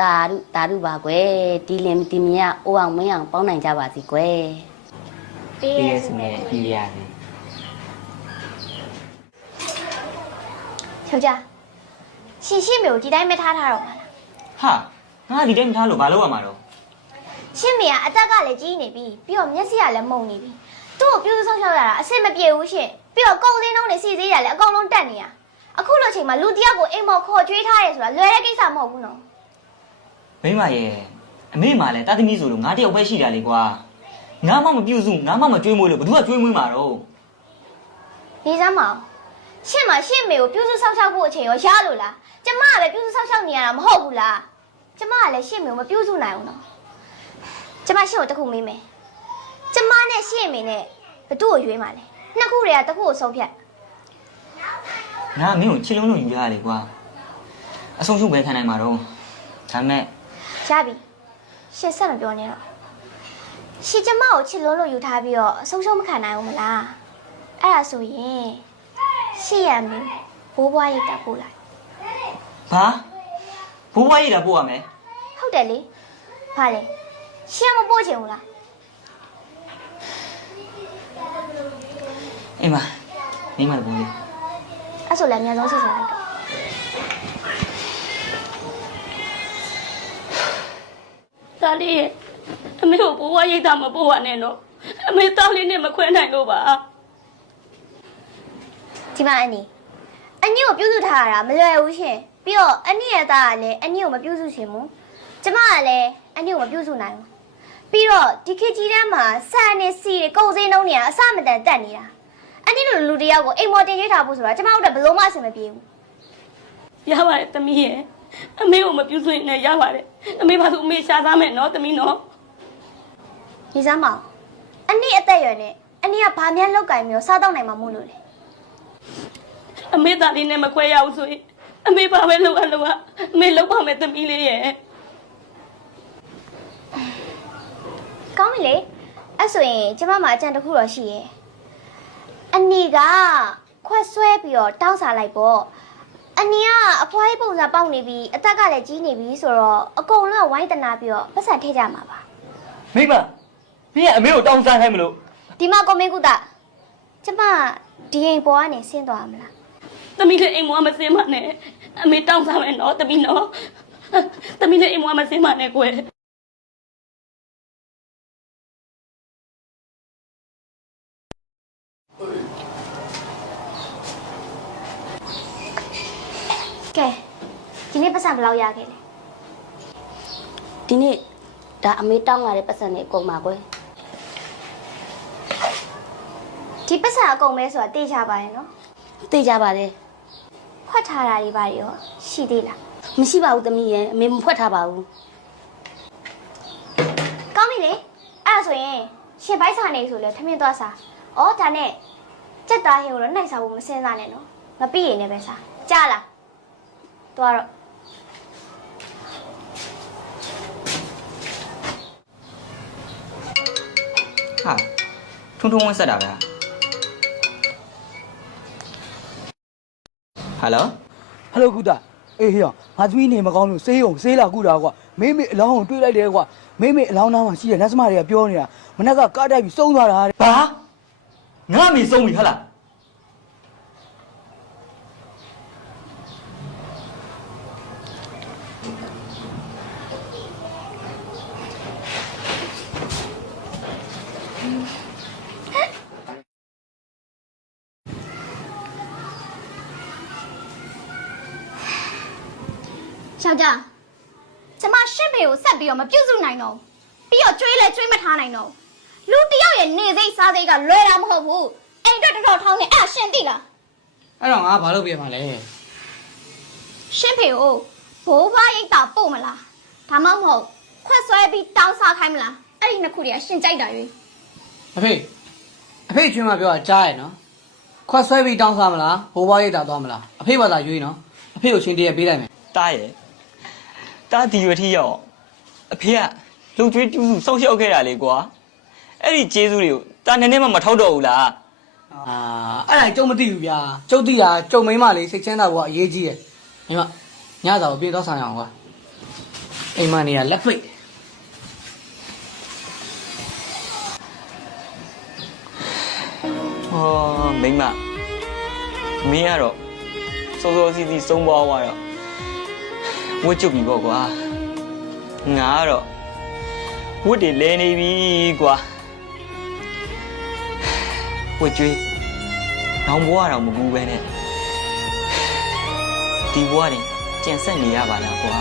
တာတို့ပါကွယ်ဒီလင်ဒီမြတ်အိုအောင်မင်းအောင်ပေါင်းနိုင်ကြပါစီကွယ်ပေးရစမယ်ပေးရစီယောက်ျားရှင်မေကိုဒီတိုင်းပဲထားတော့မှာဟာငါဒီတိုင်းမထားလို့ဘာလုပ်ရမှာတော့ရှင်မေကအသက်ကလည်းကြီးနေပြီပြီးတော့မျက်စိကလည်းမှုန်နေပြီသူ့ကိုပြုစုဆောင်ရှောက်ရတာအဆင်မပြေဘူးရှင်ပြီးတော့ကုန်စင်းလုံးနဲ့စီစည်းရလည်းအကုန်လုံးတက်နေရအခုလိုချိန်မှာလူတယောက်ကိုအိမ်မော်ခေါ်ကြွေးထားရဲဆိုတာလွယ်တဲ့ကိစ္စမဟုတ်ဘူးနော်မိမရဲ့အမေမှလည်းတာသမီဆိုလို့ငါတယောက်ပဲရှိတာလေကွာငါမှမပြုတ်စုငါမှမကြွေးမွေးလို့ဘယ်သူကကြွေးမွေးမှာတော့နေစမ်းမအောင်ရှင်မေကိုပြုစုဆောင်ရှောက်ဖို့အချိန်ရောရလို့လားကျမကပဲပြုစုဆောင်ရှောက်နေရတာမဟုတ်ဘူးလားကျမကလည်းရှင်မေကိုမပြုစုနိုင်ဘူးနော်ကျမရှင်ကိုတခုမေးမယ်ကျမနဲ့ရှင်မေနဲ့ဘသူ့ကိုရွေးမှာလဲနှစ်ခုတည်းကတစ်ခုကိုဆုံးဖြတ်ငါမင်းကိုချစ်လုံးလို့ယူရတယ်ကွာအဆုံးရှုပ်ပဲခံနိုင်မှာတော့ဒါမဲ့ရပြီရှင်ဆက်မပြောနဲ့တော့ရှင်ကျမကိုချစ်လုံးလို့ယူထားပြီးတော့အဆုံးရှုံးမခံနိုင်ဘူးမလားအဲ့ဒါဆိုရင်ရှင်ရမင်းဘိုးဘွားရိတ်တာပို့လိုက်ဘာဘိုးဘွားရိတ်တာပို့ရမယ်ဟုတ်တယ်လေဘာလဲရှင်မပို့ချင်ဘူးလားအေးမနေမလို့လေအဲ့ဆိုလည်းအများဆုံးစီစဉ်လိုက်တော့ဒါလေးရဲ့အမေကိုဘိုးဘွားရိတ်တာမပို့ရနဲ့တော့အမေတောက်လေးနဲ့မခွဲနိုင်လို့ပါဒီမှာအန်နီကိုပြုစုထားရတာမလွယ်ဘူးရှင်ပြီးတော့အန်နီရဲ့သားကလည်းအန်နီကိုမပြုစုရှင်ဘူးကျမကလည်းအန်နီကိုမပြုစုနိုင်ဘူးပြီးတော့ဒီခေတ်ကြီးတန်းမှာစံနေစီတွေကုန်စည်နှုန်းတွေကအစမတန်တက်နေတာအန်နီလိုလူတယောက်ကိုအိမ်မော်တင်ရွေးထားဖို့ဆိုတာကျမတို့ဘယ်လို့မှအဆင်မပြေဘူးရပါတယ်သမီးရဲ့အမေကိုမပြုစုရင်လည်းရပါတယ်အမေဘာလို့အမေရှာသားမယ်နော်သမီးနော်ဒီစမ်းမအန်နီအသက်ရွယ်နဲ့အန်နီကဘာမှန်းလောက်ကင်မျိုးစားတော့နိုင်မှာမို့လို့လေအမေသားလေးနဲ့မခွဲရဘူးဆိုရင်အမေဘာပဲလုပ်အမေလုပ်ပါမယ်သမီးလေးရဲ့ကောင်းပြီလေအဲ့ဆိုရင်ကျမမှာအကြံတစ်ခုတော့ရှိရဲ့အနီကခွက်ဆွဲပြီးတော့တောင်းစားလိုက်ပေါ့အနီကအဖွားကြီးပုံစံပေါက်နေပြီးအသက်ကလည်းကြီးနေပြီဆိုတော့အကုန်လုံးဝိုင်းတနာပြီးတော့ပတ်စံထည့်ကြမှာပါမိမမင်းကအမေကိုတောင်းစားခိုင်းမလို့ဒီမှာကိုမင်းကုသကျမဒီအိမ်ပေါ်ကနေဆင်းသွားမလားသမီးလေးအိမ်မောမစင်းမနဲ့အမေတောင်းစားမယ်နော်သမီးနော်သမီးလေးအိမ်မောမစင်းမနဲ့ကွယ်ကဲဒီနေ့ပတ်စံဘယ်လောက်ရခဲ့လဲဒီနေ့ဒါအမေတောင်းလာတဲ့ပတ်စံတွေအကုန်ပါကွယ်ဒီပတ်စံအကုန်ပဲဆိုတာသိကြပါရဲ့နော်သိကြပါတယ်ဖွက်ထားတာတွေပါရောရှိသေးလားမရှိပါဘူးသမီးရဲ့အမေမဖွက်ထားပါဘူးကောင်းပြီလေအဲ့ဒါဆိုရင်ရှင်ပိုက်စာနေဆိုလဲထမင်းသွားစားဩဒါနဲ့စက်သားဟင်းကိုတော့နှိုက်စားဖို့မစင်းစားနဲ့နော်မပြည့်ရင်လည်းပဲစားကြားလားသွားတော့ဟာထုံထုံဝင်းဆက်တာပဲဟယ်လိုကုတာအေးဟေ့ငါသမီးနေမကောင်းလို့ဆေးလာကုတာကွာမိမိအလောင်းကိုတွေးလိုက်တယ်ကွာမိမိအလောင်းသားမှာရှိတဲ့နတ်စမတွေကပြောနေတာမနက်ကကားတိုက်ပြီးစုံသွားတာတဲ့ဘာငါအမေစုံပြီဟုတ်လားယောက်ျားကျမရှစ်မေကိုဆက်ပြီးတော့မပြုတ်စုနိုင်တော့ပြီးတော့ကျွေးလဲကျွေးမထားနိုင်တော့လူတယောက်ရဲ့နေစိတ်စားစိတ်ကလွယ်တာမဟုတ်ဘူးအိမ်အတွက်တော်ထောင်းနေအဲ့ရှင်သိလားအဲ့တော့ငါဘာလုပ်ပြမှာလဲရှင်းဖေကိုဘိုးဘွားရိတ်တာပို့မလားဒါမှမဟုတ်ခွက်ဆွဲပြီးတောင်းစားခိုင်းမလားအဲ့ဒီနှစ်ခုတည်းကရှင်ကြိုက်တာရွေးအဖေချွေးမပြောတာကြားရနော်ခွက်ဆွဲပြီးတောင်းစားမလားဘိုးဘွားရိတ်တာသွားမလားအဖေဘာသာရွေးနော်အဖေကိုချင်းတည်းပေးလိုက်မယ်တားရဲ့တားဒီရွယ်ထီရောက်အဖေကလှုပ်ကြွေးတူးစောက်ရှောက်ခဲ့တာလေကွာအဲ့ဒီကျေးဇူးတွေကိုတားနည်းနည်းမှမထောက်တော့ဘူးလားအဲ့ဒါကျုံမသိဘူးဗျာကျုပ်သိတာကျုံမိန်းမလေးစိတ်ချမ်းသာဖို့ကအရေးကြီးတယ်မိမညစာကိုပြေးတော့ဆောင်ရအောင်ကွာ အိမ်မနေရလက်ပိတ် ဟောမိမမင်းကတော့စောစောစီးစီးစုံပွားသွားတော့ဝတ်ကျွတ်ပြီပေါ့ကွာငါကတော့ဝတ်တွေလဲနေပြီကွာဝတ်ကျွေးနောင်ဘွားတော့မကူပဲနဲ့ဒီဘွားတွေကြံဆက်နေရပါလားကွာ